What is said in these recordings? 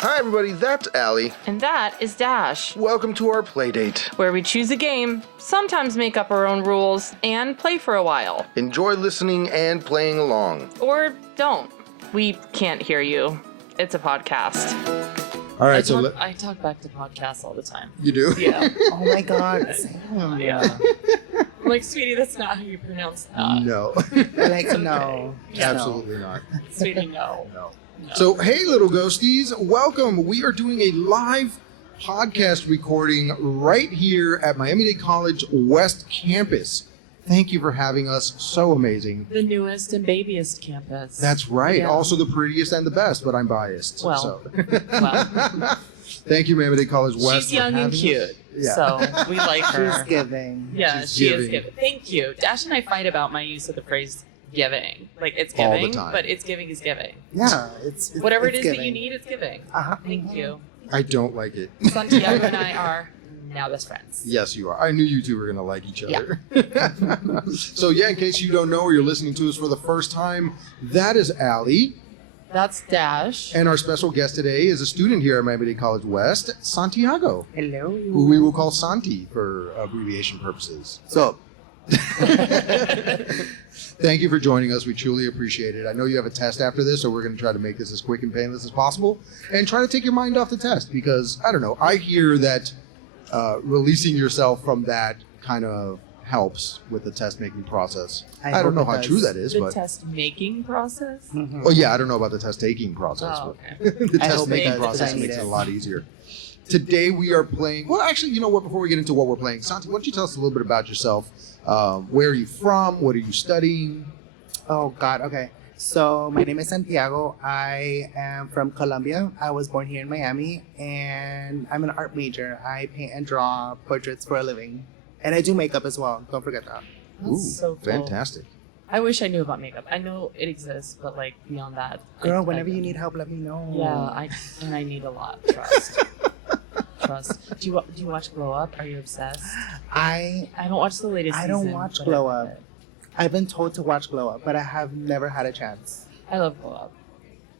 Hi everybody, that's Allie. And that is Dash, Welcome to our playdate. where we choose a game, sometimes make up our own rules, and play for a while. Enjoy listening and playing along. Or don't. We can't hear you. It's a podcast. All right, I talk back to podcasts all the time. You do? Yeah. Oh my god. Yeah. I'm like, sweetie, that's not how you pronounce that. No. Like, no. Absolutely not. Sweetie, no. No. So, hey, little ghosties, welcome. We are doing a live podcast recording right here at Miami-Dade College West Campus. Thank you for having us. So amazing. The newest and babyest campus. That's right. Yeah. Also the prettiest and the best, but I'm biased. Well. So. Well, Thank you, Miami-Dade College West. she's young and cute, Yeah. so we like her. She's giving. Yeah, She's she is giving. giving. Thank you. Dash and I fight about my use of the phrase giving. Like, it's All the giving, time. but it's giving is giving. Yeah, it's Whatever it's it is giving. that you need, it's giving. Uh-huh. Thank you. I don't like it. Santiago and I are now best friends. Yes, you are. I knew you two were going to like each other. So, yeah, in case you don't know or you're listening to us for the first time, that is Allie. That's Dash. And our special guest today is a student here at Miami-Dade College West, Santiago, Hello. who we will call Santi for abbreviation purposes. So, thank you for joining us. We truly appreciate it. I know you have a test after this, so we're going to try to make this as quick and painless as possible and try to take your mind off the test because, I don't know, I hear that releasing yourself from that kind of helps with the test-making process. I don't know how true that is, The but... test-making process? Mhm. Well, yeah, I don't know about the test-taking process, Oh, but okay. the I hope test-making it does, process because I makes need it a it. lot easier. Today we are playing... Well, actually, you know what? Before we get into what we're playing, Santi, why don't you tell us a little bit about yourself? Where are you from? What are you studying? Oh god, okay. So my name is Santiago. I am from Colombia. I was born here in Miami and I'm an art major. I paint and draw portraits for a living. And I do makeup as well. Don't forget that. That's so cool. Fantastic. I wish I knew about makeup. I know it exists, but like beyond that. Girl, I whenever you don't. need help, let me know. Yeah, I need a lot. Trust. Trust. Do you watch Glow Up? Are you obsessed? I I haven't watched the latest I season. don't watch but Glow I love Up. it. I've been told to watch Glow Up, but I have never had a chance. I love Glow Up.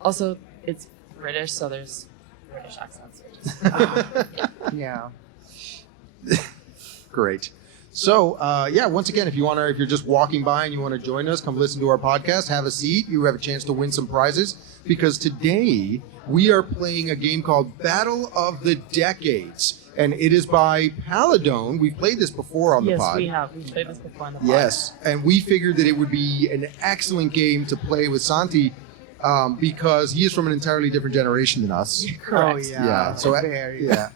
Also, it's British, so there's British accents. Which is, Yeah. Great. So, yeah, once again, if you're just walking by and you want to join us, come listen to our podcast, have a seat. You have a chance to win some prizes because today we are playing a game called Battle of the Decades. And it is by Paladone. We've played this before on the yes, pod. we have. We've played this before on the pod. Yes, and we figured that it would be an excellent game to play with Santi because he is from an entirely different generation than us. Correct. Oh yeah. Yeah, so very. Yeah.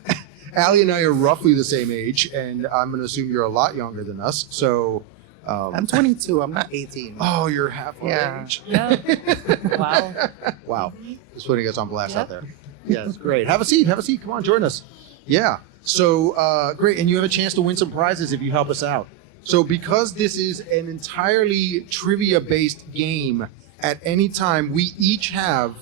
Allie and I are roughly the same age, and I'm going to assume you're a lot younger than us. So, I'm 22. I'm not 18. oh, you're half our Yeah. age. Yeah. Wow. Wow, just putting us on blast Yeah. out there. Yes, great. Have a seat. Have a seat. Come on, join us. Yeah. So, great, and you have a chance to win some prizes if you help us out. So, because this is an entirely trivia-based game, at any time we each have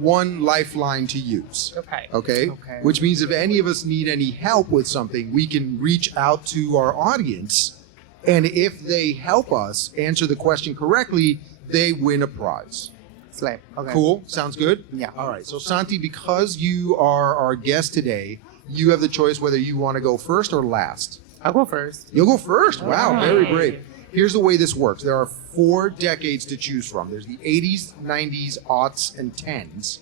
one lifeline to use. Okay. Okay? Okay. Which means if any of us need any help with something, we can reach out to our audience, and if they help us answer the question correctly, they win a prize. Slap. Okay. Cool? Sounds good? Yeah. All right. So, Santi, because you are our guest today, you have the choice whether you want to go first or last. I'll go first. You'll go first. Wow, All very right. brave. Here's the way this works. There are 4 decades to choose from. There's the 80s, 90s, aughts, and 10s.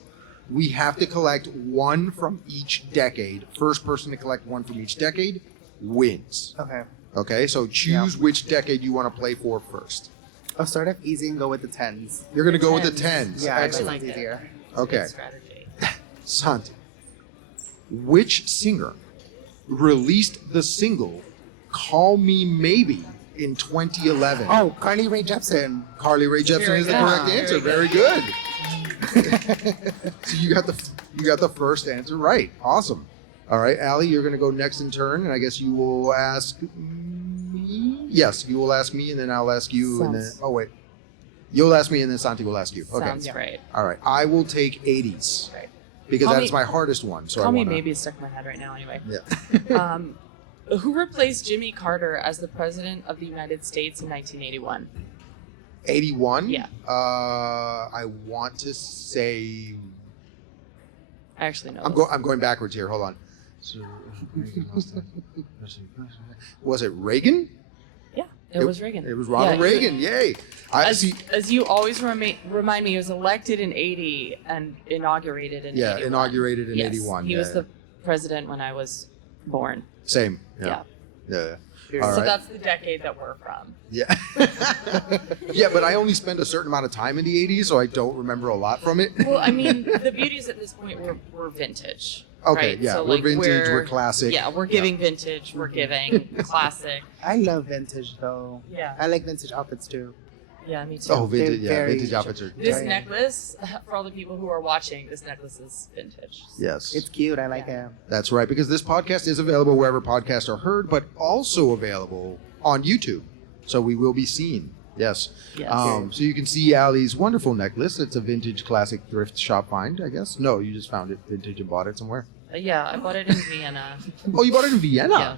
We have to collect one from each decade. First person to collect one from each decade wins. Okay. Okay, so choose which decade you want to play for first. I'll start off easy and go with the 10s. You're going to go with the 10s. 10s. Yeah, Excellent. like it's it. easier. Okay. Good strategy. Santi, which singer released the single "Call Me Maybe" in 2011? Oh, Carly Rae Jepsen. Carly Rae Jepsen Very is the good. correct answer. Very good. So you got the first answer right. Awesome. All right, Allie, you're going to go next in turn, and I guess you will ask me. Yes, you will ask me, and then I'll ask you, and then you'll ask me, and then Santi will ask you. Okay. Sounds great. All right. I will take 80s Right. because Call that me- is my hardest one. So Call I me wanna, maybe is stuck in my head right now anyway. Yeah. Who replaced Jimmy Carter as the President of the United States in 1981? 81? Yeah. I want to say I actually know. I'm going backwards here. Hold on. So, was it Reagan? Yeah, it was Reagan. It was Ronald Yeah, Reagan. Yay! I As, see. as you always remind me, he was elected in 80 and inaugurated in 81. Inaugurated in Yes, 81. He was the president when I was born. Same. Yeah. Yeah. So All So right. that's the decade that we're from. Yeah. Yeah, but I only spent a certain amount of time in the 80s, so I don't remember a lot from it. Well, I mean, the beauties at this point we're vintage. Okay, right? yeah, So, we're like, vintage, we're classic. Yeah, we're giving vintage, we're giving classic. I love vintage though. Yeah. I like vintage outfits too. Yeah, me too. Oh, vintage, They're very vintage outfits are This Right. necklace, for all the people who are watching, this necklace is vintage. Yes. It's cute. I like Yeah. it. That's right, because this podcast is available wherever podcasts are heard, but also available on YouTube. So we will be seen. Yes. Yes. So you can see Allie's wonderful necklace. It's a vintage classic thrift shop find, I guess. No, you just found it vintage and bought it somewhere. Yeah, I bought it in Vienna. Oh, you bought it in Vienna? Yeah.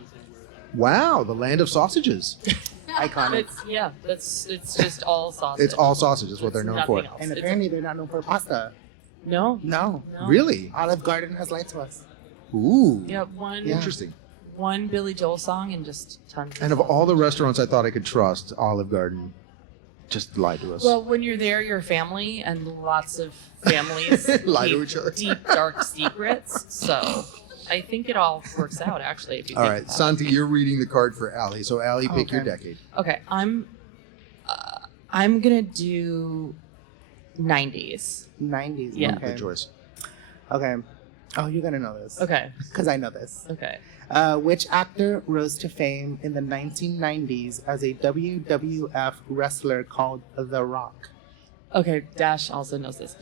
Wow, the land of sausages. Iconic. It's just all sausage. It's all sausage, is what they're It's known nothing for. else. And It's- apparently they're not known for pasta. no, No. no. Really? Olive Garden has lied to us. Ooh. Yeah, one Yeah. Interesting. one Billy Joel song and just tons. And of sauce. all the restaurants I thought I could trust, Olive Garden just lied to us. Well, when you're there, you're family, and lots of families Lie to keep each other. deep, dark secrets. So I think it all works out, actually. If you All think right, about Santi, you're reading the card for Allie. So Allie, pick your Okay. decade. it. Okay, I'm gonna do 90s. 90s. Yeah. Okay. Good choice. Okay. Oh, you're gonna know this. Okay, Because I know this. okay. Which actor rose to fame in the 1990s as a WWF wrestler called The Rock? Okay, Dash also knows this.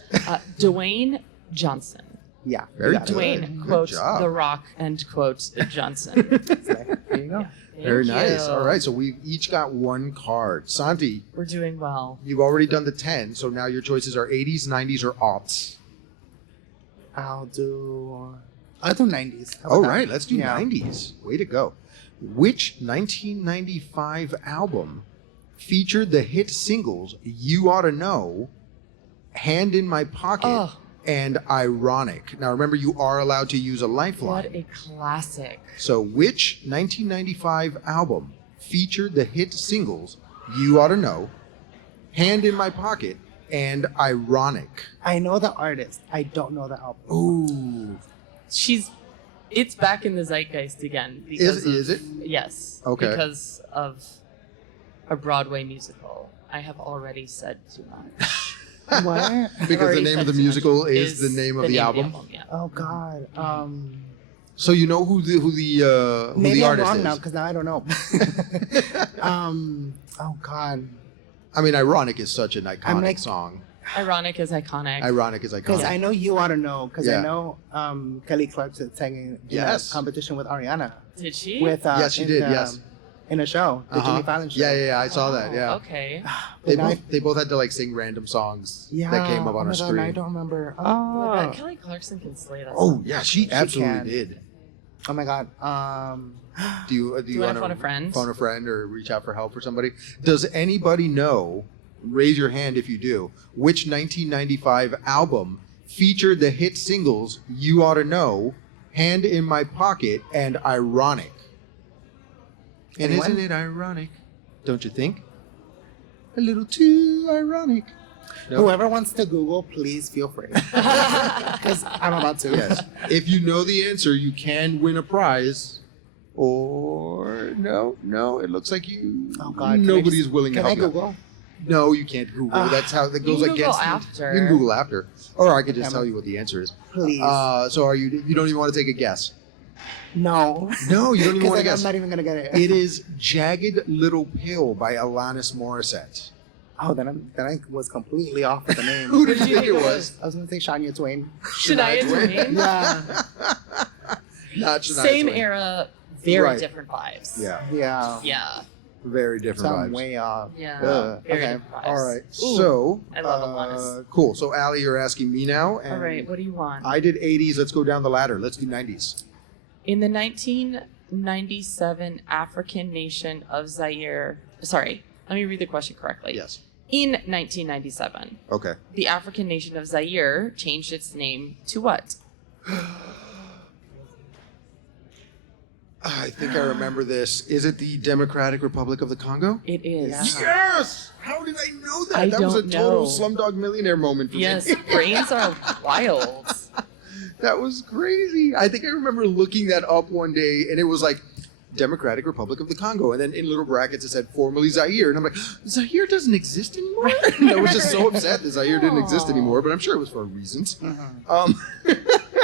Dwayne Johnson. Yeah. Very you got it. good. Dwayne, quote, job. The Rock, end quote, Johnson. There you go. Very Thank nice. you. All right, so we've each got one card. Santi, We're doing well. you've already done the 10, so now your choices are 80s, 90s, or aughts. I'll do 90s. How about All that? right, let's do Yeah. 90s. Way to go. Which 1995 album featured the hit singles You Ought to Know, Hand in My Pocket, Oh. and Ironic? Now remember, you are allowed to use a lifeline. What a classic. So, which 1995 album featured the hit singles You Ought to Know, Hand in My Pocket, and Ironic? I know the artist. I don't know the album. Ooh. It's back in the zeitgeist again. Because Is it? Yes. Okay. Because of a Broadway musical. I have already said too much. What? I've Because the already name said of the too much. musical is the name of the album? Yeah. Oh God. So you know who the Maybe I'm artist wrong is? now because now I don't know. Oh God. I mean, Ironic is such an iconic like- song. Ironic is iconic. Ironic is Because iconic. I know you ought to know. Because Yeah. I know Kelly Clarkson sang in Yes. a competition with Ariana. Did she? With Yes, she in did, the- yes. In a show, the Uh-huh. Jimmy Fallon show. Yeah, I saw that. Yeah, Okay. they But both they both had to like sing random songs yeah, that came up oh on my a God, screen. I don't remember. Oh my God, Oh, Kelly Clarkson can slay that. Oh song. yeah, she absolutely can. did. oh my God. Do you Do I want phone a friend? Phone a friend or reach out for help for somebody? Does anybody know? Raise your hand if you do. Which 1995 album featured the hit singles "You Ought to Know," "Hand in My Pocket," and "Ironic"? And Anyone? isn't it ironic? Don't you think? A little too ironic. No? Whoever wants to Google, please feel free. Because I'm about to. Yes. If you know the answer, you can win a prize. Or no, it looks like you. Oh God. Nobody is willing to Can I help you. Google? No, you can't Google. That's how that goes You can Google against. after. You can Google after, or I could just Okay. tell you what the answer is. Please. So are you? You don't even want to take a guess. No. No, you don't even Because want to I'm guess. not even gonna get it. It is "Jagged Little Pill" by Alanis Morissette. Oh, then I was completely off with the name. Who did you think it was? I was gonna say Shania Twain. Shania Twain. Yeah. Not Shania Same Twain. era, very Right. different vibes. Yeah, Yeah. Yeah. very So different I'm vibes. way off. Yeah. Ugh, Very okay. different vibes. All right. Ooh, So I love Alanis. Cool. So Allie, you're asking me now. And All right. What do you want? I did 80s. Let's go down the ladder. Let's do 90s. In the 1997 African nation of Zaire, sorry, let me read the question correctly. Yes. In 1997, Okay. the African nation of Zaire changed its name to what? I think I remember this. Is it the Democratic Republic of the Congo? It is. Yeah. Yes! How did I know that? I That was a don't total know. Slumdog Millionaire moment for Yes, me. brains are wild. That was crazy. I think I remember looking that up one day, and it was like Democratic Republic of the Congo, and then in little brackets it said formerly Zaire, and I'm like, Zaire doesn't exist anymore. And I was just so upset that Zaire didn't exist anymore, but I'm sure it was for reasons. Mhm.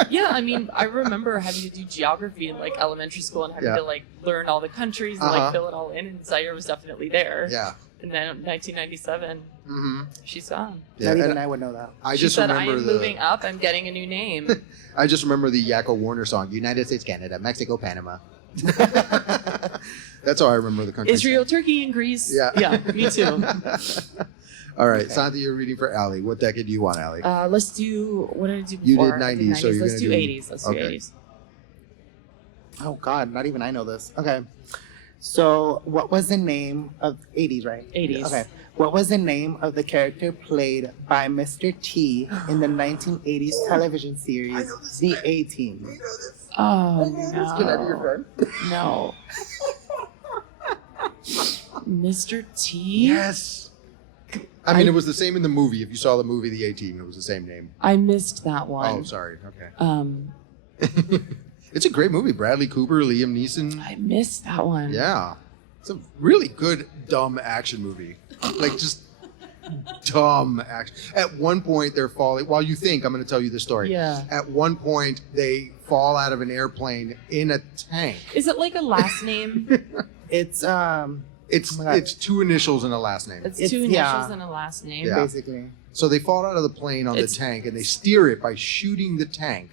Yeah, I mean, I remember having to do geography in like elementary school and having Yeah. to like learn all the countries and Uh-huh. like fill it all in, and Zaire was definitely there. Yeah. And then in 1997, Mm-hmm. she's gone. Yeah. Not even And I would know that. I She just said, "I remember am the. moving up. I'm getting a new name." I just remember the Yakko Warner song, United States, Canada, Mexico, Panama. That's how I remember the country. Israel, Turkey, and Greece. Yeah. Yeah, me too. All right, Okay. Santi, you're reading for Allie. What decade do you want, Allie? Let's do. What did I do You before? did I 90s, so you're Let's gonna do do- 80s. Let's do okay. 80s. Oh God, not even I know this. Okay. So what was the name of 80s, right? 80s. Okay. What was the name of the character played by Mr. T in the 1980s television series The A-Team? Oh Can I be your no! friend? No. Mr. T. Yes. I mean, it was the same in the movie. If you saw the movie The A-Team, it was the same name. I missed that one. Oh, sorry. Okay. It's a great movie. Bradley Cooper, Liam Neeson. I missed that one. Yeah. It's a really good, dumb action movie. Like, just dumb action. At one point, they're falling. While you think, I'm going to tell you the story. Yeah. At one point, they fall out of an airplane in a tank. Is it like a last name? It's It's Oh my God. it's two initials and a last name. It's It's- two initials yeah. and a last name. Yeah. basically. So they fall out of the plane on It's- the tank and they steer it by shooting the tank.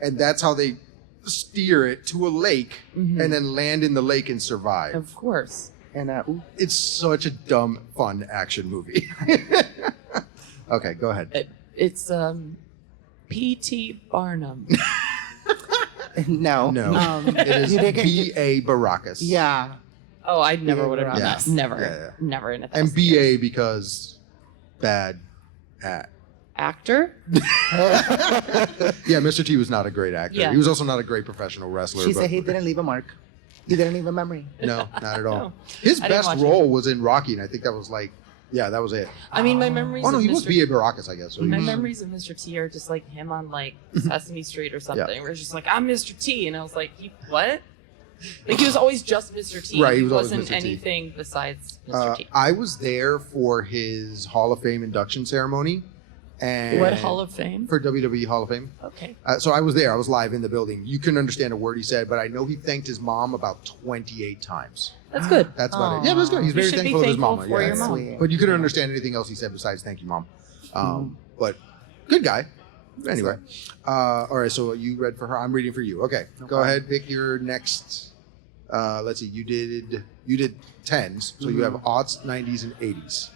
And that's how they steer it to a lake Mhm. and then land in the lake and survive. Of course. And It's such a dumb, fun action movie. Okay, go ahead. It's P.T. Barnum. no. No. It is you did get- B.A. Baracus. Yeah. Oh, I never would have known Yeah. that. Never. Yeah. Never in a And thousand B.A. years. because bad at. Actor? Yeah, Mr. T was not a great actor. Yeah. He was also not a great professional wrestler. She but said he didn't leave a mark. He didn't leave a memory. No, not at all. No. His I didn't best watch it. role was in Rocky, and I think that was like, yeah, that was it. I mean, my memories Oh no, of he was Mr. B.A. Baracus, I guess. So he My was- memories of Mr. T are just like him on like Sesame Street or something, where it's just like, I'm Mr. T. And I was like, what? Like, he was always just Mr. T. Right, he was always wasn't Mr. T. anything besides Mr. T. I was there for his Hall of Fame induction ceremony, and What Hall of Fame? for WWE Hall of Fame. Okay. So I was there. I was live in the building. You couldn't understand a word he said, but I know he thanked his mom about 28 times. That's good. That's about it. Aw. Yeah, that's good. He's You very should be thankful of his thankful mama. for Yeah, your yeah. mom. Sweet. But you couldn't understand anything else he said besides "Thank you, mom." But good guy. Anyway, all right. So you read for her. I'm reading for you. Okay, go Okay. ahead. Pick your next. Let's see. You did tens. So you have aughts, 90s, and 80s.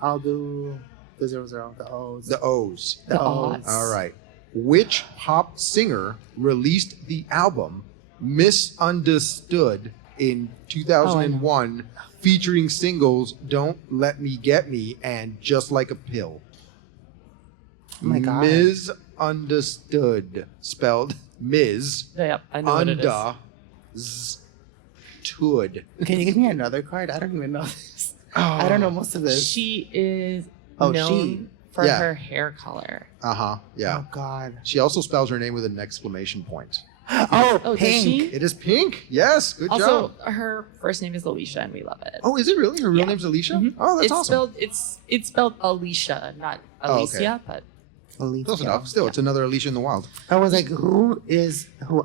I'll do the 00, the O's. The O's. The O's. aughts. All right. Which pop singer released the album "Misunderstood" in 2001, featuring singles "Don't Let Me Get Me" and "Just Like a Pill"? Oh my God. Misunderstood, spelled Ms. Yep, I know what it is. Understood. Can you give me another card? I don't even know this. I don't know most of this. She is Oh, known she. for Yeah. her hair color. Yeah. Oh God. She also spells her name with an exclamation point. Oh, Oh, does pink. she? It is Pink. Yes, good Also, job. her first name is Alicia, and we love it. Oh, is it really? Her real Yeah. name's Alicia? Mhm. Oh, that's it's awesome. spelled Alicia, not Oh, okay. Alicia, but Alicia. Close enough. Still, it's another Alicia in the wild. I was like, who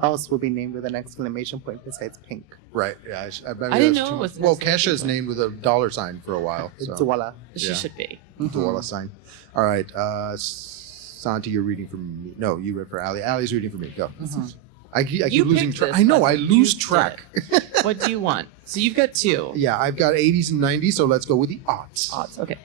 else would be named with an exclamation point besides Pink? Right. Yeah. I didn't know it was an Well, exclamation Kesha's point. named with a dollar sign for a while. So. Dwala. she Yeah. should be. Dollar sign. All right. Santi, you're reading for me. No, you read for Ali. Ali's reading for me. Go. Mhm. I keep You losing picked track. this, I know. but I you lose did track. What do you want? So you've got two. Yeah, I've got 80s and 90s, so let's go with the aughts. Odds. Okay.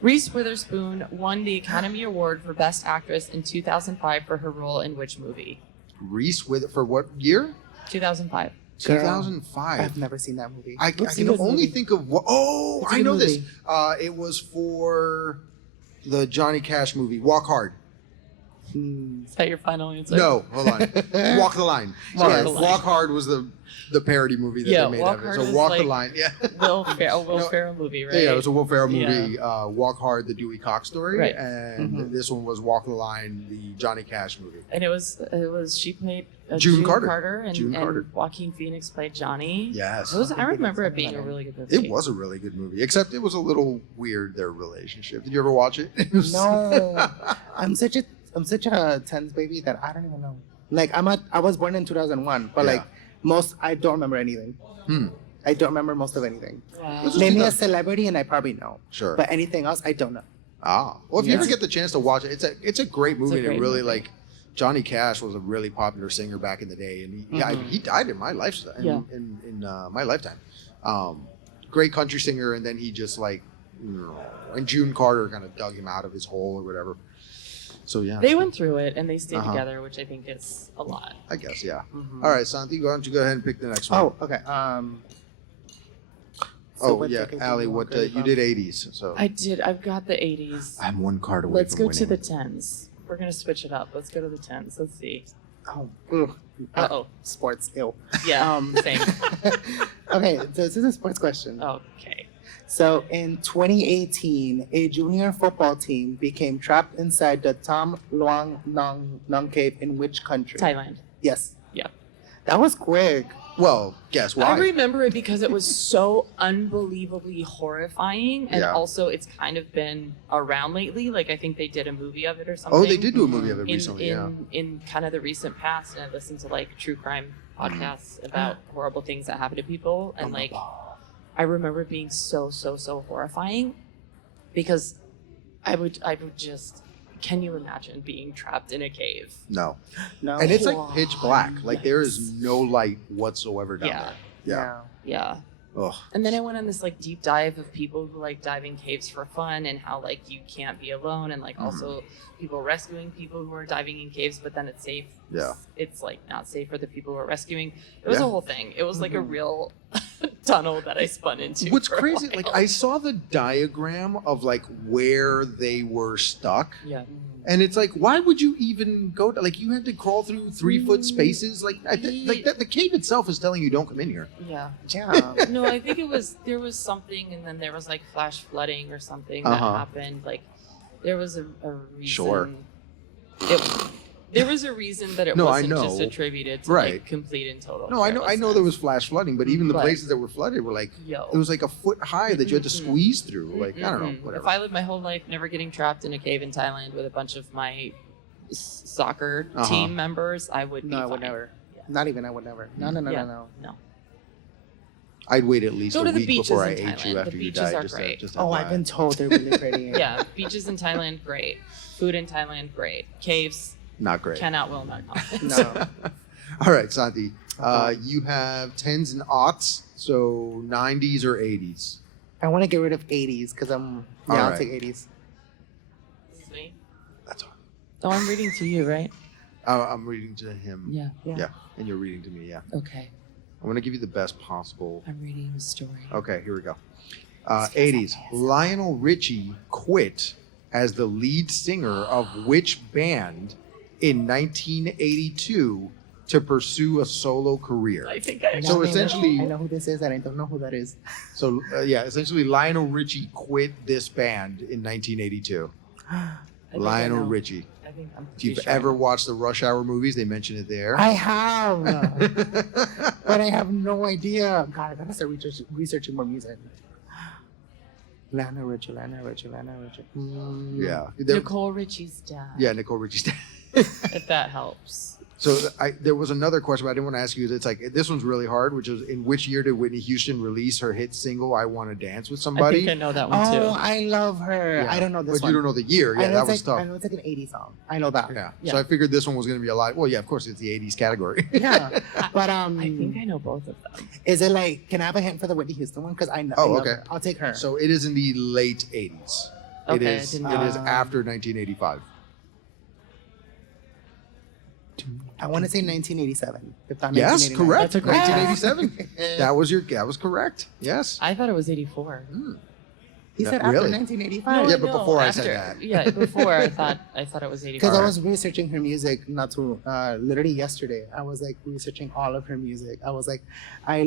Reese Witherspoon won the Academy Award for Best Actress in 2005 for her role in which movie? Reese with for what year? 2005. Girl, 2005. I've never seen that movie. I It's a can good only movie. think of what. Oh, It's a I good know this. movie. It was for the Johnny Cash movie, Walk Hard. Is that your final answer? No, hold on. Walk the Line. Walk Sorry, the Line. Walk Hard was the parody movie that Yeah, they made Walk of it. Hard So was Walk the like Line. Yeah. Will No, Ferrell movie, right? Yeah, it was a Will Ferrell Yeah. movie, Walk Hard, the Dewey Cox story, Right. and this one was Walk the Line, the Johnny Cash movie. And it was she played June June Carter. Carter, and, June Carter. and Joaquin Phoenix played Johnny. Yes, I remember it being a really good movie. it was a really good movie, except it was a little weird, their relationship. Did you ever watch it? It was- No, I'm such a tense baby that I don't even know. Like I was born in 2001, but Yeah. like I don't remember anything. I don't remember most of anything. Wow. This is Name me a 2000 celebrity and I probably know. Sure. But anything else, I don't know. Well, if you Yeah. ever get the chance to watch it, it's a great movie. a And it great really movie. like Johnny Cash was a really popular singer back in the day, and he died in my lifetime. Yeah. In my lifetime, great country singer, and then he just like, and June Carter kind of dug him out of his hole or whatever. So yeah, They went through it and they stayed Uh-huh. together, which I think is a lot. I guess yeah. Mhm. All right, Santi, why don't you go ahead and pick the next one? Oh, okay. So what yeah, decade do Allie, you what want to you be did 80s, so I did. I've got the 80s. I'm one card away Let's from go to winning. the 10s. We're gonna switch it up. Let's go to the 10s. Let's see. from? Oh, Uh-oh. Sports, ill. Yeah. Same. Okay, so this is a sports question. Okay. So in 2018, a junior football team became trapped inside the Tam Luang Nong cave in which country? Thailand. Yes. Yeah. That was quick. Well, guess why? I remember it because it was so unbelievably horrifying, and Yeah. also it's kind of been around lately. Like I think they did a movie of it or something. Oh, they did do a movie of it in recently. Yeah. in kind of the recent past, and I listened to like true crime podcasts about horrible things that happen to people, and like I remember it being so horrifying because I would just. Can you imagine being trapped in a cave? No. No. And it's like pitch black. Like there is no light whatsoever down Yeah. there. Yeah. Ugh. And then I went on this like deep dive of people who like dive in caves for fun and how like you can't be alone, and like also people rescuing people who are diving in caves, but then it's safe. Yeah. It's like not safe for the people who are rescuing. It was Yeah. a whole thing. It was like a real tunnel that I spun into. What's for a crazy, while. like I saw the diagram of like where they were stuck. Yeah. And it's like, why would you even go to, like, you had to crawl through 3-foot spaces? Like, the cave itself is telling you don't come in here. Yeah. Yeah. No, I think there was something, and then there was like flash flooding or something that happened. Like there was a reason. Sure. There was a reason that it No, I wasn't just know. attributed to Right. like complete and total. No, I know there was flash flooding, but even the But- places that were flooded were like, Yo. it was like a foot high that you had to squeeze through. Like, I don't know, Mm-mm. whatever. If I lived my whole life never getting trapped in a cave in Thailand with a bunch of my soccer team members, I would be No, I fine. would never. Yeah. Not even I would never. No. Yeah. No. I'd wait at least Go a to the week beaches before I in ate you Thailand. after The you beaches died. are Just to, great. just Oh, I've been told they're really pretty. Yeah, beaches in Thailand, great. Food in Thailand, great. Caves, Not great. cannot will not comment. No. All right, Santi. You have 10s and aughts, so 90s or 80s. I want to get rid of 80s because I'll Alright. take 80s. This is me. That's all. Oh, I'm reading to you, right? I'm reading to him. Yeah. Yeah, and you're reading to me, yeah. Okay. I'm going to give you the best possible. I'm reading a story. Okay, here we go. 80s. Lionel Richie quit as the lead singer of which band in 1982 to pursue a solo career? I think I So actually essentially- I know who this is and I don't know who that is. So, essentially, Lionel Richie quit this band in 1982. Lionel Richie. I think I'm If you've pretty sure. ever watched the Rush Hour movies, they mention it there. I have, but I have no idea. God, I gotta start researching more music. Lana Richie. Yeah. There- Nicole Richie's dad. yeah, Nicole Richie's dad. If that helps. So there was another question, but I didn't want to ask you. It's like, this one's really hard, which is, in which year did Whitney Houston release her hit single, I Want to Dance with I Somebody? think I know that one Oh, too. I love her. Yeah. I don't know this But one. you don't know the year. I Yeah, know that it's was like, I tough. know it's like an 80s song. I know that. Yeah. Yeah. So I figured this one was going to be a lot. Well, yeah, of course, it's the 80s category. Yeah, but I think I know both of them. is it like? Can I have a hint for the Whitney Houston one? Because I know. Oh, I love okay. her. I'll take her. So it is in the late 80s. Okay, it I is. didn't It know. is after 1985. I want to say 1987. If not Yes, 1989. correct. That's a great 1987. That was correct. Yes. I thought it was 84. He No, said after really? 1985. Yeah, but before I said after- that. Yeah, before I thought it was 85. Because I Alright. was researching her music not too literally yesterday. I was like researching all of her music. I was like, I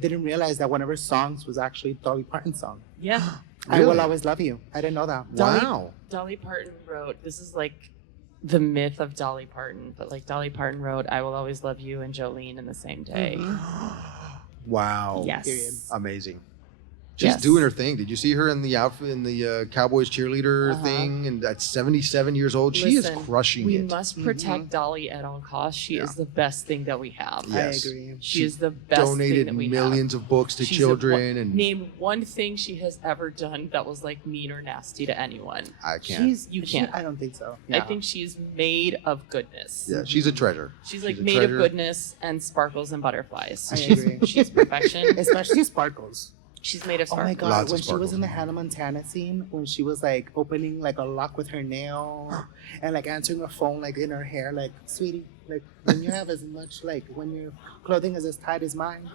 didn't realize that one of her songs was actually Dolly Parton's song. Yeah. I Really? Will Always Love You. I didn't know that. Wow. Dolly Parton wrote, this is like the myth of Dolly Parton, but like Dolly Parton wrote I Will Always Love You and Jolene in the same day. Wow. Yes. Period. Amazing. She's Yes. doing her thing. Did you see her in the outfit in the Cowboys cheerleader Uh-huh. thing? And at 77 years old, she is Listen, crushing We it. must protect Dolly at all costs. She Yeah. is the best thing that we have. Yes. I agree. She is the best thing Donated that we millions of books to She's children, and name one thing she has ever done that was like mean or nasty to anyone. I can't. You can't. I don't think so. I think she's made of goodness. Yeah, she's a treasure. She's like a made treasure. of goodness and sparkles and butterflies. I she's, agree. she's perfection. Especially Sparkles. She's made of Oh my sparkles. god, Lots of when she was sparkles. in the Hannah Montana scene, when she was like opening like a lock with her nail and like answering a phone like in her hair, like, sweetie, like when you have as much like when your clothing is as tight as mine,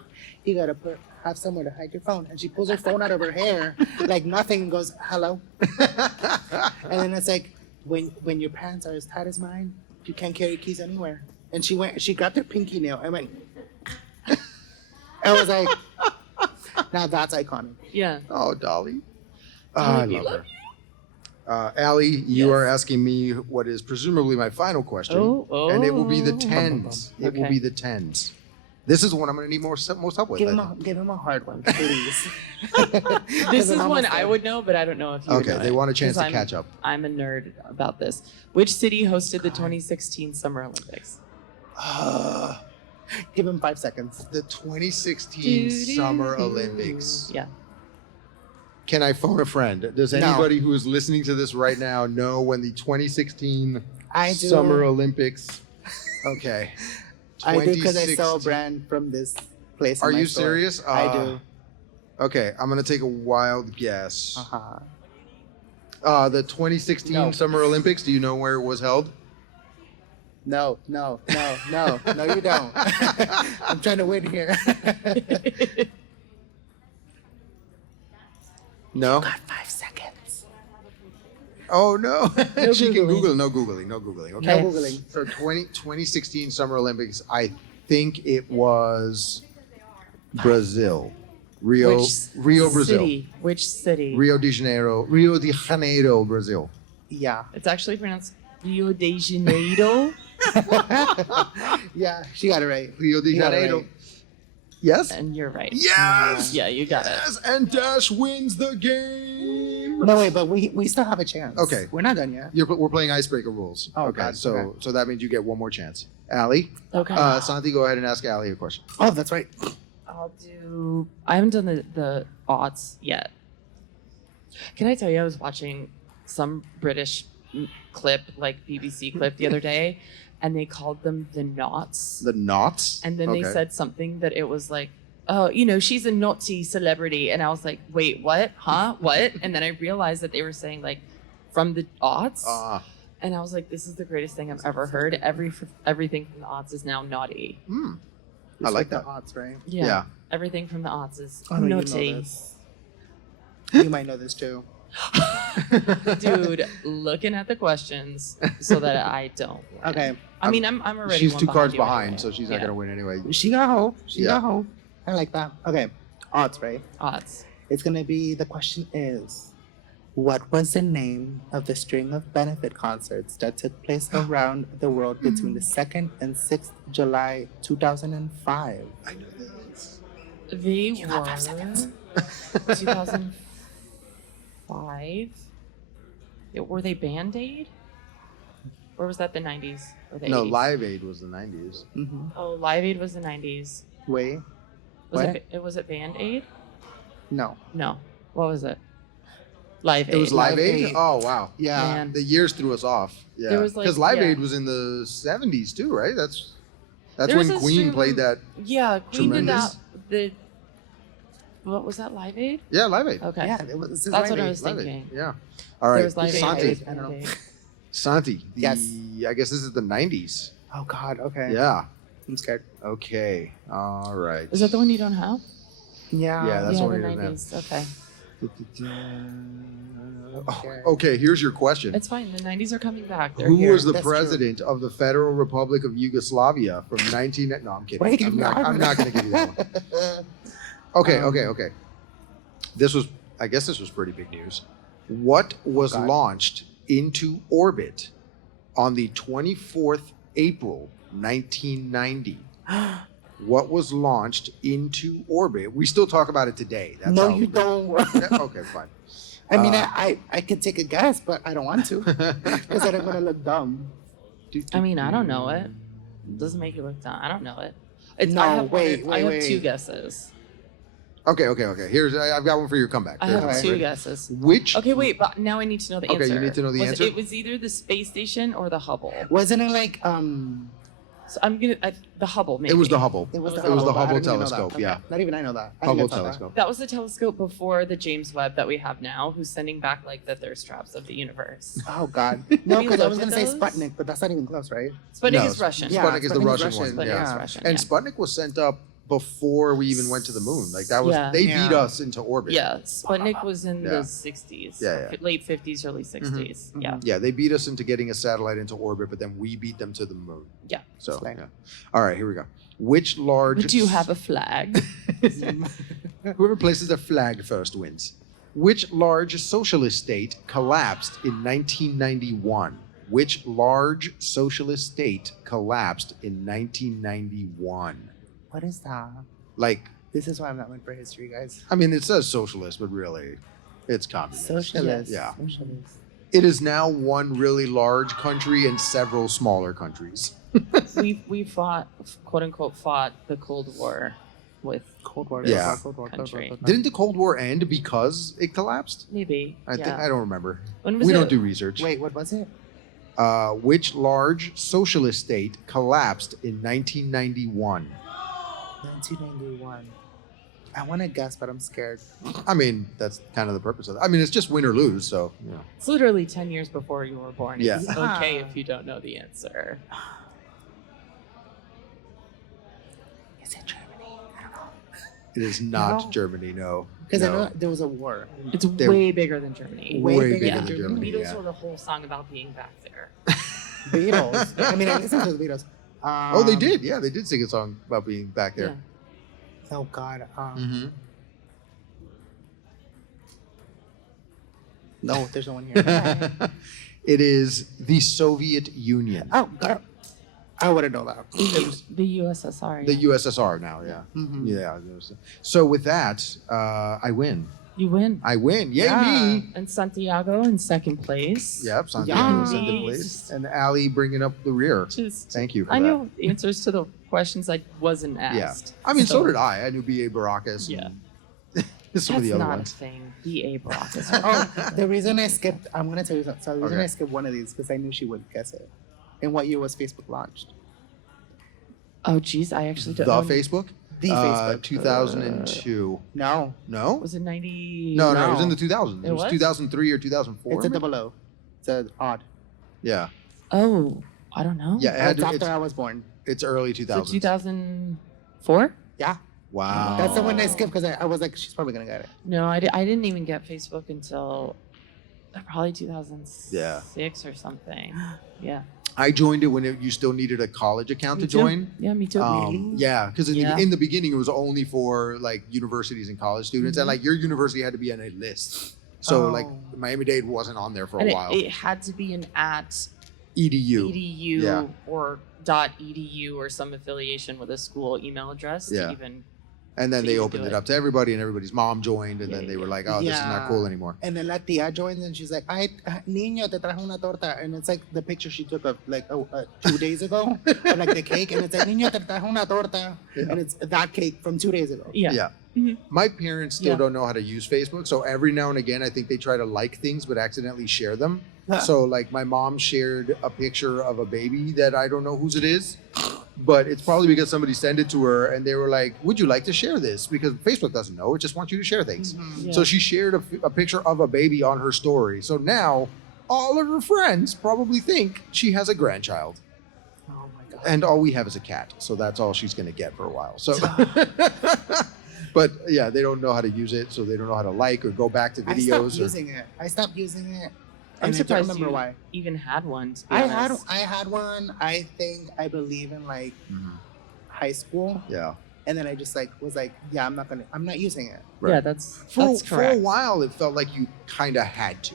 you gotta have somewhere to hide your phone. And she pulls her phone out of her hair like nothing and goes, hello. And then it's like when your pants are as tight as mine, you can't carry keys anywhere. And she grabbed her pinky nail and went I was like, now that's iconic. Yeah. Oh, Dolly. Dolly, I we love her. Allie, you Yes. are asking me what is presumably my final question. And it will be the tens. It will Okay. be the tens. This is the one I'm going to need most help with. Give I him think. give him a hard one, please. This is I'm one almost I there. would know, but I don't know if you would Okay, know they it, want a chance 'cause to catch up. I'm a nerd about this. Which city hosted the 2016 Summer Olympics? Give him 5 seconds. The 2016 Summer Olympics. Yeah. Can I phone a friend? Does No. anybody who is listening to this right now know when the 2016 I do. Summer Olympics? Okay. I do because I 2016. sell a brand from this place. in Are my you store. serious? I do. Okay, I'm gonna take a wild guess. Uh-huh. The 2016 No. Summer Olympics. Do you know where it was held? No, you don't. I'm trying to win here. No. Got 5 seconds. Oh no. No She can Googling. Google. No googling. No googling. Okay. No Okay. Googling. So 2016 Summer Olympics. I think it was Brazil. Rio, Brazil. City? Which city? Rio de Janeiro, Brazil. Yeah. It's actually pronounced Rio de Janeiro. Yeah, she got it right. Rio de You got it Janeiro. right. Yes. And you're right. Yes. Yeah, you got it. Yes. And Dash wins the game. No, wait, but we still have a chance. Okay. We're not done yet. We're playing icebreaker rules. Oh, okay. God, So okay. so that means you get one more chance. Allie, Okay. Santi, go ahead and ask Allie a question. Oh, that's right. I'll do. I haven't done the odds yet. Can I tell you, I was watching some British clip, like BBC clip, the other day, and they called them the knots. The knots. And then they Okay. said something that it was like, oh, she's a naughty celebrity. And I was like, wait, what? Huh? What? And then I realized that they were saying like from the aughts. And I was like, this is the greatest thing I've ever heard. Everything from the aughts is now naughty. I like the that. odds, right? Yeah. Everything from the aughts is Oh, no, naughty. you know this. You might know this too. Dude, looking at the questions so that I don't win. Okay. I mean, I'm already She's one 2 cards you behind, anyway. so she's not Yeah. gonna win anyway. She got hope. She Yeah. got hope. I like that. Okay. Odds, right? Odds. It's gonna be the question is, what was the name of the string of benefit concerts that took place around the world between the 2nd and 6th July 2005? I know this. They got were 5 seconds. 2005. Were they Band Aid? Or was that the 90s? Or the No, 80s? Live Aid was the 90s. Mm-hmm. Oh, Live Aid was the 90s. Wait. Was What? was it Band Aid? No. No. What was it? Live Aid. It was Live Live Aid? Aid. Oh, wow. Yeah. Man. The years threw us off. Yeah. There was, like, Because Live yeah. Aid was in the 70s too, right? That's There was when a Queen string played of- that. Yeah, Queen did Tremendous. that. What was that? Live Aid? Yeah, Live Aid. Okay. Yeah, it was. This is That's Live what I Aid. was Live Aid. thinking. Yeah. All There right. was Live Aid. Santi. Aid. Band I don't know. Aid. Santi. Yes. I guess this is the 90s. Oh God. Okay. Yeah. I'm scared. Okay. All right. Is that the one you don't have? Yeah. Yeah, that's yeah, what the we didn't have. 90s. Okay. Okay, here's your question. It's fine. The 90s are coming back. They're Who here. was the That's president of the Federal Republic of Yugoslavia from 19... No, I'm kidding. Wait, I'm not going to give you that one. Okay. I guess this was pretty big news. What was God. launched into orbit on the 24th April 1990? What was launched into orbit? We still talk about it today. That's No, how- you don't. Okay, fine. I mean, I could take a guess, but I don't want to because then I'm gonna look dumb. I mean, I don't know it. Doesn't make you look dumb. I don't know it. No, I have wait, I have wait. 2 guesses. Okay. I've got one for your comeback. I have Okay. 2 guesses. Which? Okay, wait, but now I need to know the answer. Okay, you need to know the answer? It was either the space station or the Hubble. Wasn't it like So I'm gonna the Hubble. Maybe It was the Hubble. It was the It was the Hubble. I Hubble didn't even know that. telescope. Okay. Yeah, Not even I know that. I Hubble didn't know that. telescope. That was the telescope before the James Webb that we have now, who's sending back like the thirst traps of the universe. Oh God. No, Have you because I was looked gonna at say those? Sputnik, but that's not even close, right? Sputnik No, is Russian. Yeah, Sputnik is the Sputnik is Russian Russian. one. Sputnik Yeah. is Russian. And yeah. Sputnik was sent up before we even went to the moon. Like that was Yeah. they beat Yeah. us into orbit. Yeah, Sputnik was in Yeah. the 60s. Yeah. Late 50s, early 60s. Mhm. Yeah. Yeah, they beat us into getting a satellite into orbit, but then we beat them to the moon. Yeah. So, Slang. yeah. All right, here we go. Which large... But do you have a flag? Whoever places their flag first wins. Which large socialist state collapsed in 1991? Which large socialist state collapsed in 1991? What is that? Like, This is why I'm not meant for history, guys. I mean, it says socialist, but really, it's communist. Socialist. Yeah. Socialist. It is now one really large country and several smaller countries. we fought, quote unquote, fought the Cold War with Cold War. Yeah. Cold War. Country. Didn't the Cold War end because it collapsed? maybe. I think yeah. I don't remember. When was We it? don't do research. Wait, what was it? Which large socialist state collapsed in 1991? 1991. I want to guess, but I'm scared. I mean, that's kind of the purpose of it. I mean, it's just win or lose, so yeah. It's literally 10 years before you were born. Yeah. It's okay if you don't know the answer. Is it Germany? I don't know. It is not No. Germany, no. Because I No. know there was a war. It's They- way bigger than Germany. Way Way bigger bigger than than Germany. Germany. The Beatles Yeah. wrote a whole song about being back there. Beatles. I mean, I listened to the Beatles. Oh, they did. Yeah, they did sing a song about being back Yeah. there. Oh God. Mm-hmm. No, there's no one here. It is the Soviet Union. Oh God. I wouldn't know that. The USSR. The yeah. USSR now, yeah. Mhm. Yeah. So with that, I win. You win. I win. Yay, Yeah. me. And Santiago in second place. Yep, Santiago is in the Yes. place. And Ali bringing up the rear. Just, Thank you for I that. knew answers to the questions I wasn't Yeah. asked. I mean, so did I. I knew B.A. Baracus. Yeah. And some of That's the other not ones. a thing. B.A. Baracus. Oh, the reason I skipped, I'm going to tell you something. So the reason Okay. I skipped one of these because I knew she would guess it. In what year was Facebook launched? Oh, geez. I actually The don't know. Facebook? The Facebook. 2002. No, No? Was it 90? No, it was No. in the 2000s. It It was was? 2003 or 2004. it's a maybe? double O. It's a odd. Yeah. Oh, I don't know. Yeah, it had It's to- after I was born. it's early So 2000s. 2004? Yeah, Wow. that's the one I skipped because I was like, she's probably gonna get it. No, I didn't even get Facebook until probably 2006 or something. Yeah. I joined it when you still needed a college account Me to too. join. Yeah, me too. Yeah, because Yeah. in the beginning it was only for like universities and college students, and like your university had to be on a list. So like Oh. Miami-Dade wasn't on there for And a while. it had to be an at EDU. edu Yeah. or .edu or some affiliation with a school email address Yeah. to even. And then So they you opened do it it. up to everybody, and everybody's mom joined, and Yeah, then they yeah, were yeah. like, "Oh, this is not Yeah. cool anymore." And then la tia joins and she's like, "Ay, niño, te trajo una torta," and it's like the picture she took of like 2 days ago, or like the cake, and it's like, "Niño, te trajo una torta," Yeah. and it's that cake from 2 days ago. Yeah. Yeah. Mhm. My parents still Yeah. don't know how to use Facebook, so every now and again, I think they try to like things but accidentally share them. Huh. So, like, my mom shared a picture of a baby that I don't know whose it is, but it's probably because somebody sent it to her and they were like, "Would you like to share this?" Because Facebook doesn't know; it just wants you to share things. Mhm. Yeah. So she shared a picture of a baby on her story. So now all of her friends probably think she has a grandchild, Oh my god. and all we have is a cat. So that's all she's going to get for a while. So. But yeah, they don't know how to use it, so they don't know how to like or go back to I videos. stopped using it. I I'm don't surprised remember you why. even had one. To be I honest. had one. I believe in like high school, Yeah. and then I just like was like, yeah, I'm not using it. Right. Yeah, that's For a correct. while, it felt like you kind of had to.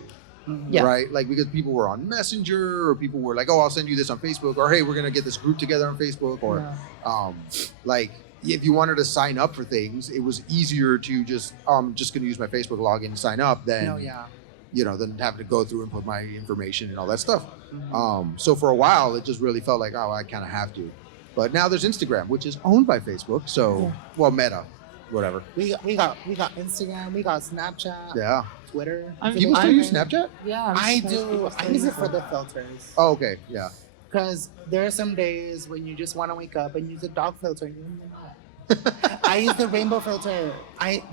Yeah. Right? Like, because people were on Messenger, or people were like, oh, I'll send you this on Facebook, or hey, we're going to get this group together on Facebook, or like, if you wanted to sign up for things, it was easier to just, I'm just going to use my Facebook login and sign up than, than having to go through and put my information and all that stuff. So for a while, it just really felt like, oh, I kind of have to. But now there's Instagram, which is owned by Facebook. So, well, Meta, whatever. We got Instagram, we got Snapchat, Yeah. Twitter. People still use Snapchat? Yeah, I do. I use it for the filters. Oh, okay. Yeah. Because there are some days when you just want to wake up and use a dog filter. And you're not. I use the rainbow filter.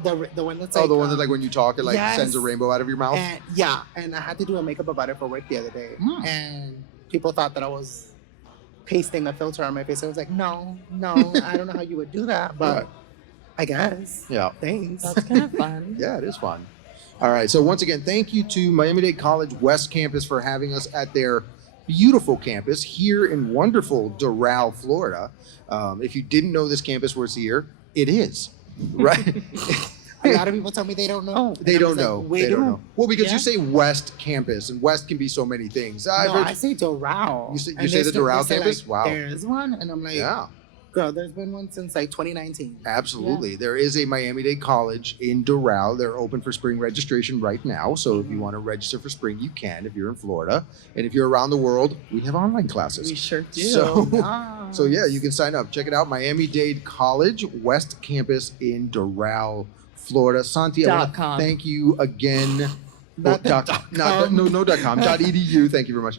The one that's like. Oh, the one that like when you talk, it like yes. sends a rainbow out of your mouth. And, yeah, and I had to do a makeup about it for work the other day, and people thought that I was pasting a filter on my face. I was like, no, I don't know how you would do that, but I guess. Yeah. Thanks. That's kind of fun. Yeah, it is fun. All right. So once again, thank you to Miami-Dade College West Campus for having us at their beautiful campus here in wonderful Doral, Florida. If you didn't know this campus was here, it is. Right? A lot of people tell me they don't know. They don't know. They don't know. Well, because Yeah. you say West Campus, and West can be so many things. I say Doral. You say And the they Doral say, campus? like, Wow. There's one, and I'm like, Yeah. girl, there's been one since like 2019. Absolutely. There is a Miami-Dade College in Doral. They're open for spring registration right now. So if you want to register for spring, you can if you're in Florida. And if you're around the world, we have online classes. We sure do. So yeah, you can sign up. Check it out. Miami-Dade College West Campus in Doral, Florida. Santi, I want to .com. thank you again. Not the .com. .edu. Thank you very much.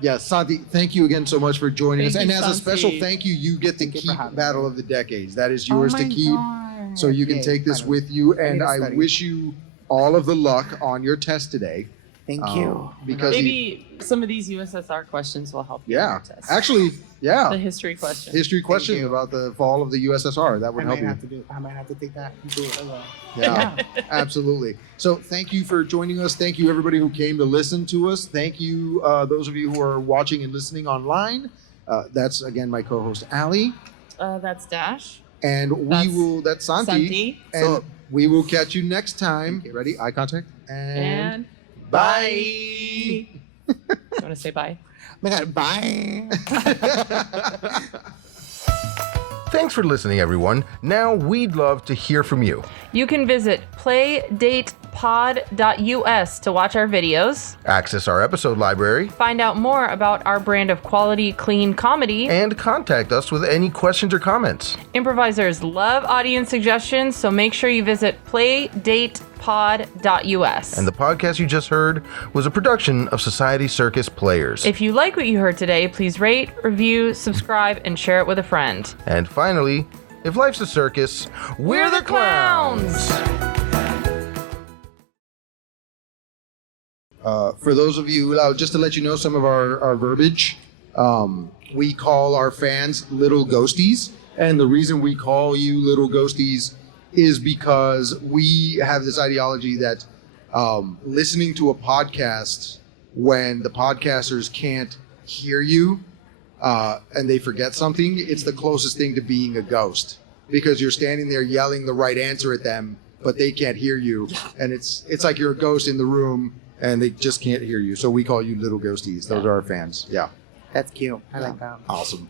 Yeah, Santi, thank you again so much for joining us. Thank And you, as a special Santi. thank you, you get to Thank you for keep having Battle me. of the Decades. That is yours to keep. God. So you can Yay, take this finally. with you. I need And to I study. wish you all of the luck on your test today. Thank you. Because Maybe some of these USSR questions will help you. yeah, in your test. actually, the yeah. history question. History question you. about the fall of the USSR. That would I help might you. have to take that and do it alone. Yeah, absolutely. So thank you for joining us. Thank you, everybody who came to listen to us. Thank you, those of you who are watching and listening online. That's, again, my co-host, Allie. That's Dash. And that's Santi. Santi. And So- we will catch you next time. Thank you. Ready? Eye contact. And bye. you want to say bye? Oh my God, bye. Thanks for listening, everyone. Now we'd love to hear from you. You can visit playdatepod.us to watch our videos, Access our episode library, find out more about our brand of quality, clean comedy. and contact us with any questions or comments. Improvisers love audience suggestions, so make sure you visit playdatepod.us. And the podcast you just heard was a production of Society Circus Players. If you like what you heard today, please rate, review, subscribe, and share it with a friend. And finally, if life's a circus, we're the clowns! For those of you, just to let you know some of our verbiage, we call our fans little ghosties. And the reason we call you little ghosties is because we have this ideology that listening to a podcast when the podcasters can't hear you and they forget something, it's the closest thing to being a ghost, because you're standing there yelling the right answer at them, but they can't hear you. And it's like you're a ghost in the room and they just can't hear you. So we call you little ghosties. Those are our fans. Yeah. That's cute. I like that. Awesome.